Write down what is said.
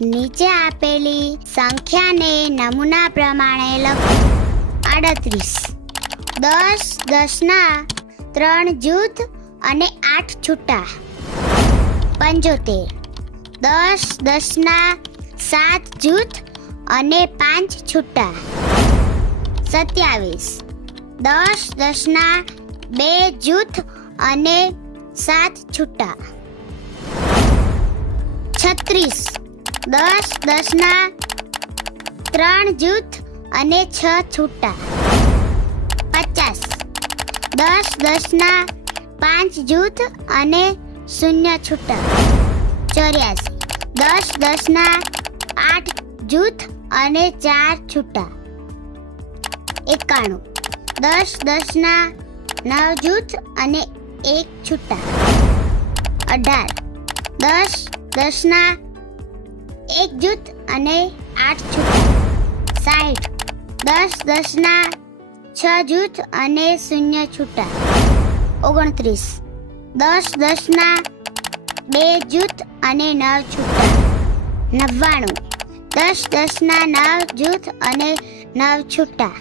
નીચે આપેલી સંખ્યાને નમૂના પ્રમાણે લખો. આડત્રીસ. દસ, દસના ત્રણ જૂથ અને આઠ છૂટા. પંચોતેર. દસ, દસના સાત જૂથ અને પાંચ છૂટા. સત્યાવીસ. દસ, દસના બે જૂથ અને સાત છૂટા. છત્રીસ. દસ, દસના ત્રણ જૂથ અને છ છૂટા. પચાસ. દસ, દસના પાંચ જૂથ અને શૂન્ય છૂટા. ચોર્યાસી. દસ, દસના આઠ જૂથ અને ચાર છૂટા. એકાણું. દસ, દસના નવ જૂથ અને એક છૂટા. અઢાર. દસ, દસના એક જૂથ અને આઠ છૂટા સાઠ દસ, દસના છ જૂથ અને શૂન્ય છૂટા. ઓગણત્રીસ, દસ, દસના બે જૂથ અને નવ છૂટા. નવ્વાણું, દસ, દસના નવ જૂથ અને નવ છૂટા.